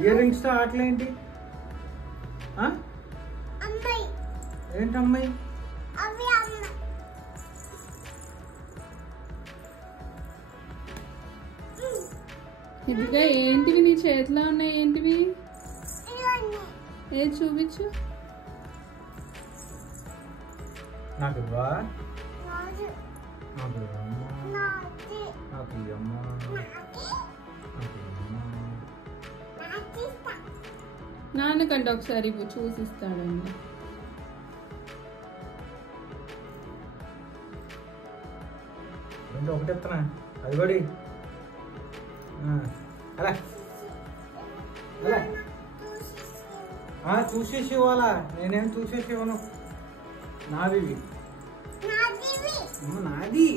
Ear rings తో ఆటలేంటి? ఏంటి అమ్మాయి? ఇదిగా ఏంటివి నీ చేతిలో ఉన్నాయి? ఏంటివి? ఏ చూపించు. నాకు నాన్నకంటే ఒకసారి చూసిస్తాడండి. ఒకటి ఎత్తనా అది కూడా అలా అలా చూసేసి ఇవ్వాలా? నేనేం చూసేసి ఇవ్వను. నాది నాది